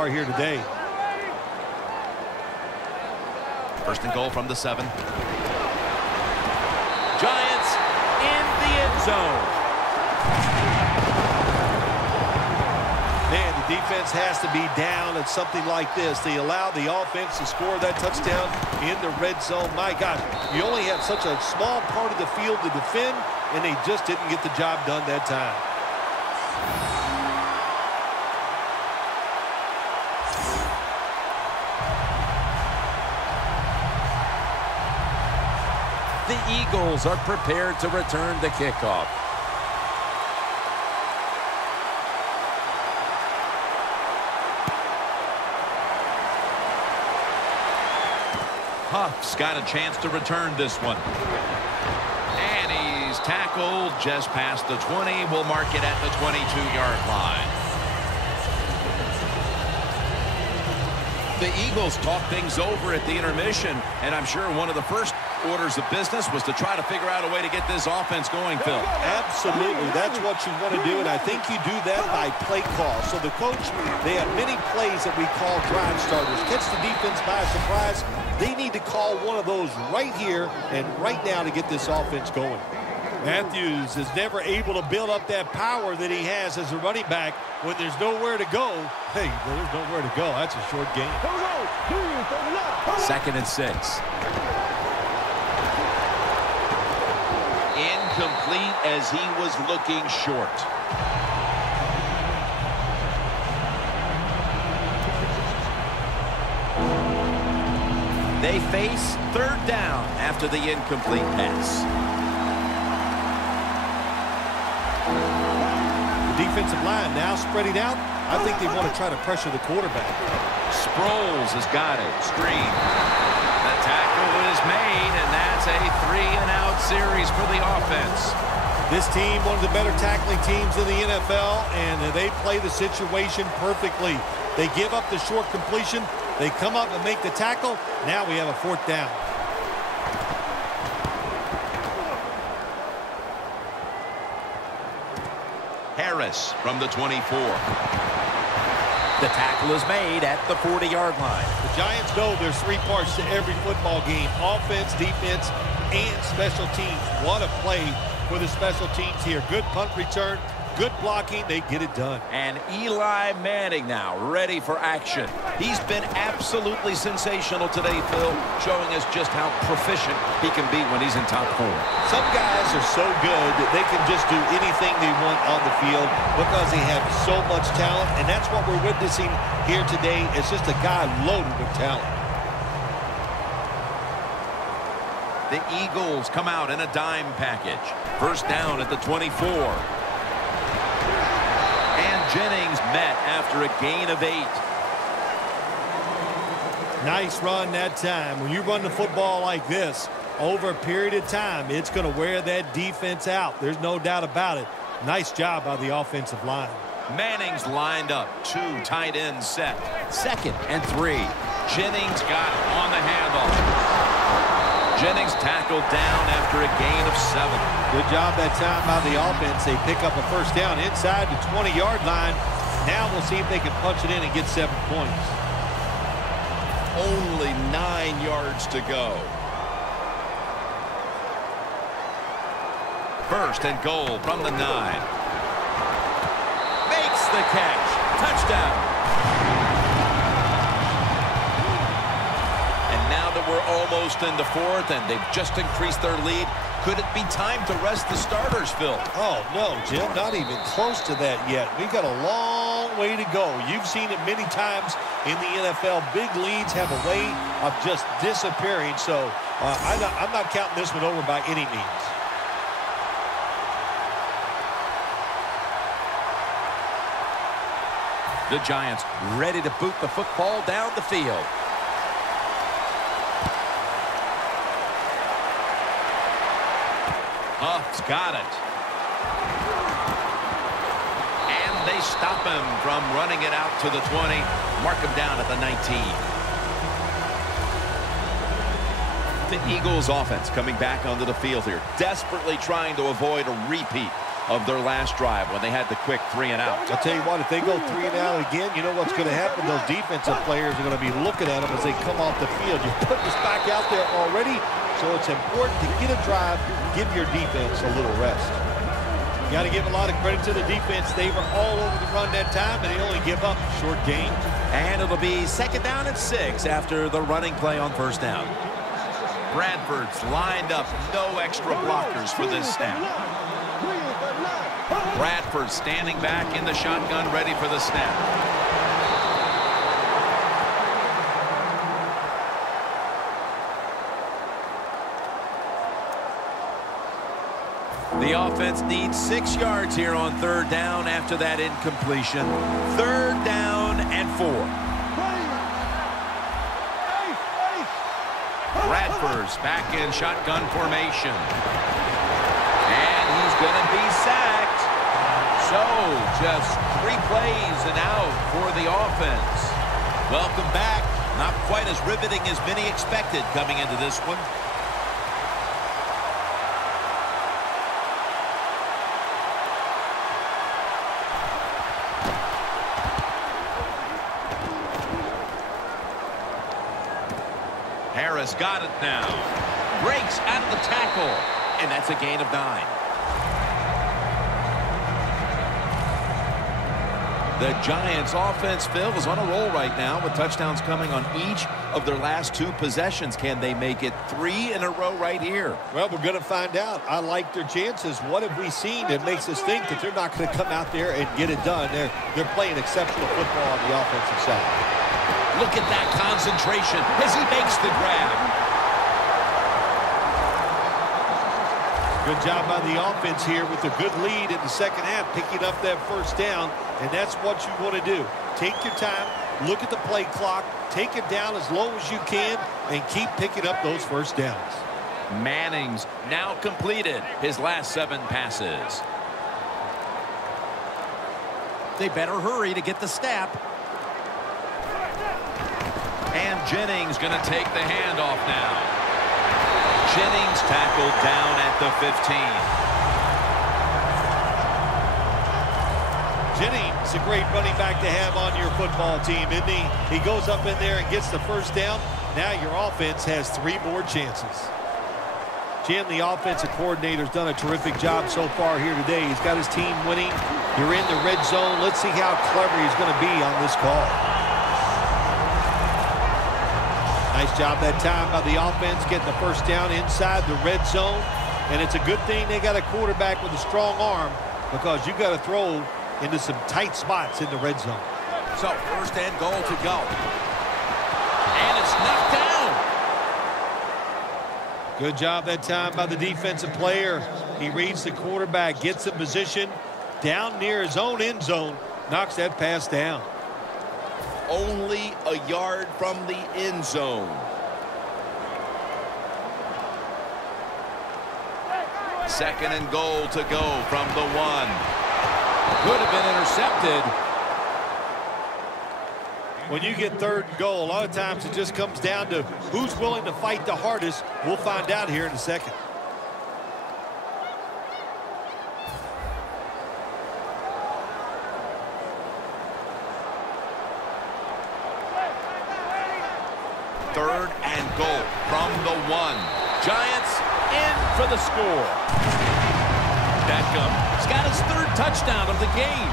far here today. First and goal from the 7. Giants in the end zone. Man, the defense has to be down at something like this. They allow the offense to score that touchdown in the red zone. My God, you only have such a small part of the field to defend, and they just didn't get the job done that time. The Eagles are prepared to return the kickoff. Huff's got a chance to return this one. And he's tackled just past the 20. We'll mark it at the 22-yard line. The Eagles talk things over at the intermission, and I'm sure one of the first orders of business was to try to figure out a way to get this offense going, Phil. Absolutely. That's what you want to do, and I think you do that by play call. So the coach, they have many plays that we call drive starters. Catch the defense by surprise. They need to call one of those right here and right now to get this offense going. Matthews is never able to build up that power that he has as a running back when there's nowhere to go. Hey, there's nowhere to go. That's a short game. 2nd and 6. Incomplete as he was looking short. They face 3rd down after the incomplete pass. The defensive line now spreading out. I think they want to try to pressure the quarterback. Sproles has got it. Screen. The tackle is made, and that's a 3-and-out series for the offense. This team, one of the better tackling teams in the NFL, and they play the situation perfectly. They give up the short completion. They come up and make the tackle. Now we have a 4th down. Harris from the 24. The tackle is made at the 40-yard line. The Giants know there's 3 parts to every football game: offense, defense, and special teams. What a play for the special teams here. Good punt return, good blocking. They get it done. And Eli Manning now ready for action. He's been absolutely sensational today, Phil, showing us just how proficient he can be when he's in top form. Some guys are so good that they can just do anything they want on the field because they have so much talent, and that's what we're witnessing here today. It's just a guy loaded with talent. The Eagles come out in a dime package. 1st down at the 24. And Jennings met after a gain of 8. Nice run that time. When you run the football like this over a period of time, it's going to wear that defense out. There's no doubt about it. Nice job by the offensive line. Manning's lined up. 2 tight ends set. 2nd and 3. Jennings got it on the handoff. Jennings tackled down after a gain of 7. Good job that time by the offense. They pick up a 1st down inside the 20-yard line. Now we'll see if they can punch it in and get 7 points. Only 9 yards to go. 1st and goal from the 9. Makes the catch. Touchdown. And now that we're almost in the 4th and they've just increased their lead, could it be time to rest the starters, Phil? Oh, no, Jim, not even close to that yet. We've got a long way to go. You've seen it many times in the NFL. Big leads have a way of just disappearing, so I'm not counting this one over by any means. The Giants ready to boot the football down the field. Huff's got it. And they stop him from running it out to the 20. Mark him down at the 19. The Eagles offense coming back onto the field here, desperately trying to avoid a repeat of their last drive when they had the quick 3 and out. I'll tell you what, if they go 3 and out again, you know what's going to happen? Those defensive players are going to be looking at them as they come off the field. You put this back out there already, so it's important to get a drive, give your defense a little rest. You got to give a lot of credit to the defense. They were all over the run that time, and they only give up short gains. And it'll be 2nd down and 6 after the running play on 1st down. Bradford's lined up, no extra blockers for this snap. Bradford standing back in the shotgun, ready for the snap. The offense needs 6 yards here on 3rd down after that incompletion. 3rd down and 4. Bradford's back in shotgun formation. And he's going to be sacked. So, just 3 plays and out for the offense. Welcome back. Not quite as riveting as many expected coming into this one. Harris got it now. Breaks out of the tackle. And that's a gain of 9. The Giants offense, Phil, is on a roll right now with touchdowns coming on each of their last 2 possessions. Can they make it 3 in a row right here? Well, we're going to find out. I like their chances. What have we seen that makes us think that they're not going to come out there and get it done? They're playing exceptional football on the offensive side. Look at that concentration as he makes the grab. Good job by the offense here with a good lead in the 2nd half, picking up that 1st down, and that's what you want to do. Take your time, look at the play clock, take it down as low as you can, and keep picking up those 1st downs. Manning's now completed his last 7 passes. They better hurry to get the snap. And Jennings going to take the handoff now. Jennings tackled down at the 15. Jennings, a great running back to have on your football team, isn't he? He goes up in there and gets the 1st down. Now your offense has 3 more chances. Jim, the offensive coordinator's done a terrific job so far here today. He's got his team winning. You're in the red zone. Let's see how clever he's going to be on this call. Nice job that time by the offense getting the 1st down inside the red zone. And it's a good thing they got a quarterback with a strong arm because you got to throw into some tight spots in the red zone. So 1st and goal to go. And it's knocked down. Good job that time by the defensive player. He reads the quarterback, gets in position down near his own end zone, knocks that pass down. Only a yard from the end zone. 2nd and goal to go from the 1. Could have been intercepted. When you get 3rd and goal, a lot of times it just comes down to who's willing to fight the hardest. We'll find out here in a second. Third and goal from the 1. Giants in for the score. Beckham has got his 3rd touchdown of the game.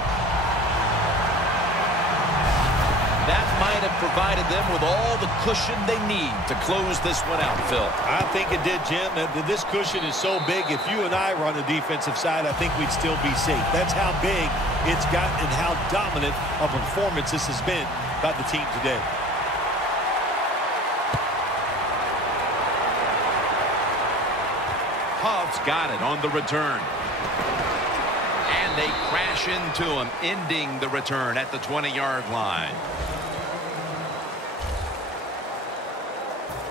That might have provided them with all the cushion they need to close this one out, Phil. I think it did, Jim. This cushion is so big, if you and I were on the defensive side, I think we'd still be safe. That's how big it's gotten and how dominant a performance this has been by the team today. Huff's got it on the return. And they crash into him, ending the return at the 20-yard line.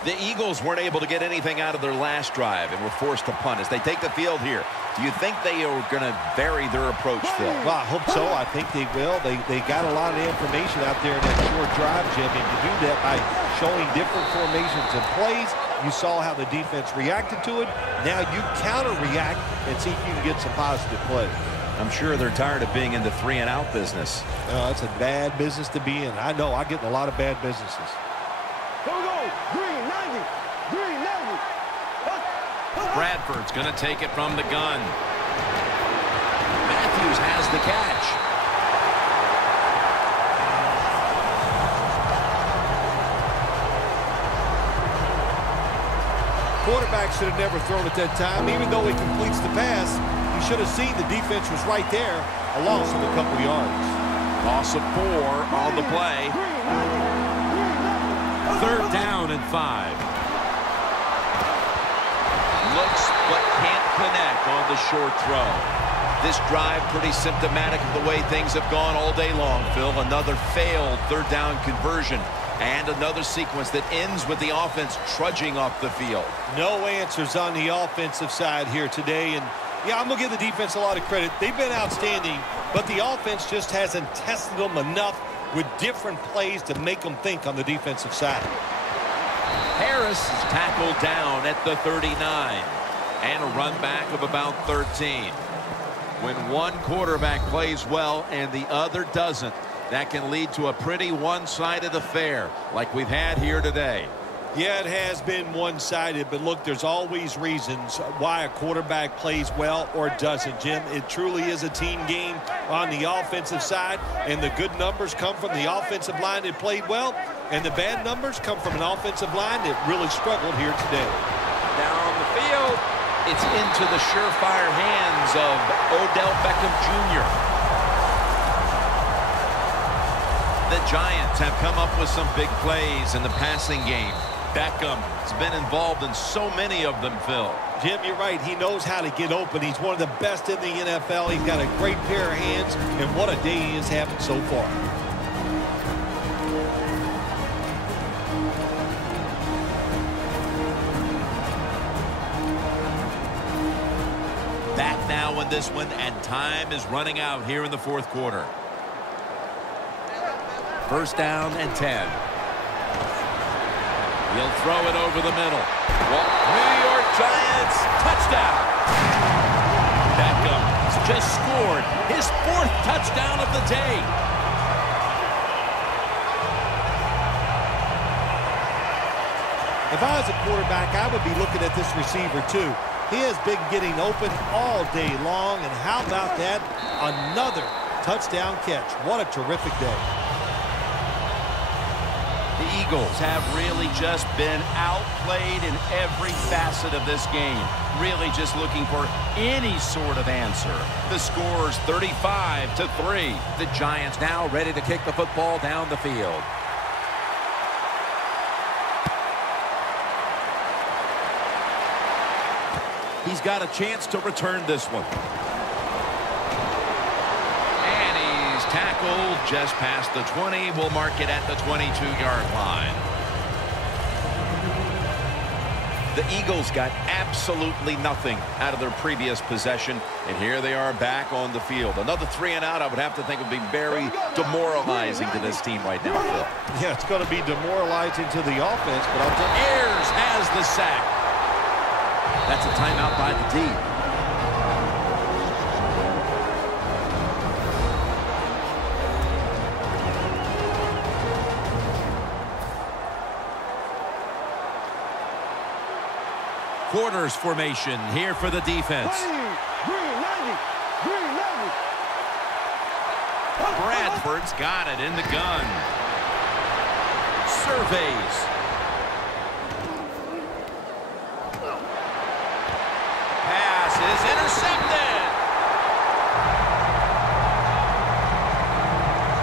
The Eagles weren't able to get anything out of their last drive and were forced to punt as they take the field here. Do you think they are going to vary their approach, Phil? Well, I hope so. I think they will. They got a lot of information out there in that short drive, Jim, and to do that by showing different formations and plays, You saw how the defense reacted to it. Now you counter-react and see if you can get some positive plays. I'm sure they're tired of being in the 3-and-out business. That's a bad business to be in. I know. I get in a lot of bad businesses. Bradford's going to take it from the gun. Matthews has the catch. Quarterback should have never thrown at that time. Even though he completes the pass, he should have seen the defense was right there, a loss of a couple yards. Loss of 4 on the play. 3rd down and 5. Looks but can't connect on the short throw. This drive pretty symptomatic of the way things have gone all day long, Phil. Another failed 3rd down conversion. And another sequence that ends with the offense trudging off the field. No answers on the offensive side here today. And, yeah, I'm going to give the defense a lot of credit. They've been outstanding, but the offense just hasn't tested them enough with different plays to make them think on the defensive side. Harris is tackled down at the 39. And a run back of about 13. When one quarterback plays well and the other doesn't, that can lead to a pretty one-sided affair like we've had here today. Yeah, it has been one-sided, but look, there's always reasons why a quarterback plays well or doesn't, Jim. It truly is a team game on the offensive side, and the good numbers come from the offensive line that played well, and the bad numbers come from an offensive line that really struggled here today. Down the field, it's into the surefire hands of Odell Beckham Jr. The Giants have come up with some big plays in the passing game. Beckham has been involved in so many of them, Phil. Jim, you're right. He knows how to get open. He's one of the best in the NFL. He's got a great pair of hands, and what a day he is having so far. Back now in this one, and time is running out here in the 4th quarter. 1st down and 10. He'll throw it over the middle. New York Giants, touchdown. Beckham has just scored his 4th touchdown of the day. If I was a quarterback, I would be looking at this receiver too. He has been getting open all day long, and how about that? Another touchdown catch. What a terrific day. The Eagles have really just been outplayed in every facet of this game. Really just looking for any sort of answer. The score's 35-3. The Giants now ready to kick the football down the field. He's got a chance to return this one. Tackled just past the 20. We'll mark it at the 22-yard line. The Eagles got absolutely nothing out of their previous possession, and here they are back on the field. Another 3-and-out, I would have to think, would be very demoralizing to this team right now, Phil. Yeah, it's going to be demoralizing to the offense, but I'll tell you. Ayers has the sack. That's a timeout by the D. Quarters formation here for the defense. Bradford's got it in the gun. Surveys. Pass is intercepted.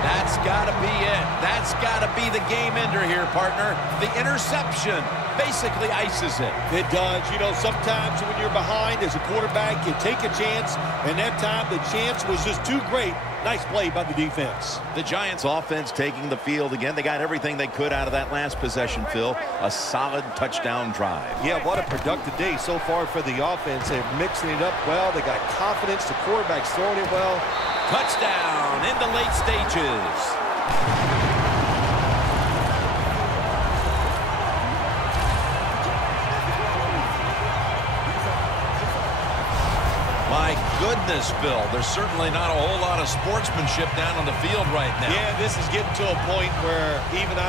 That's got to be it. That's got to be the game ender here, partner. The interception basically ices it. It does. You know, sometimes when you're behind as a quarterback, you take a chance, and that time the chance was just too great. Nice play by the defense. The Giants offense taking the field again. They got everything they could out of that last possession, Phil. A solid touchdown drive. Yeah, what a productive day so far for the offense. They're mixing it up well. They got confidence. The quarterback's throwing it well. Touchdown in the late stages. goodness, Phil. There's certainly not a whole lot of sportsmanship down on the field right now. Yeah, this is getting to a point where even